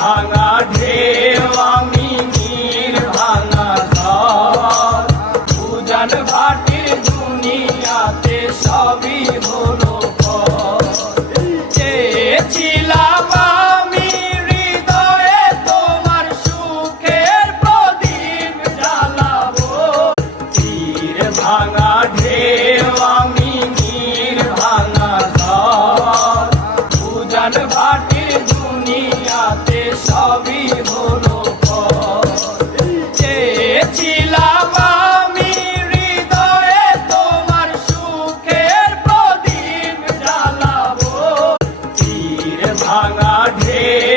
ভাঙা ঢেউ আমি নীর ভাঙা ঘর, উজান ভাটির দুনিয়াতে সবই হলো পর। চেয়েছিলাম আমি হৃদয়ে তোমার সুখের প্রদীপ জ্বালাবো, তীর ভাঙা ঢেউ আমি নীর ভাঙা ঘর, উজান ভাটির দুনিয়াতে সবই হলো পর। চেয়েছিলাম আমি হৃদয়ে তোমার সুখের প্রদীপ জ্বালাবো, তীর ভাঙা ঢেউ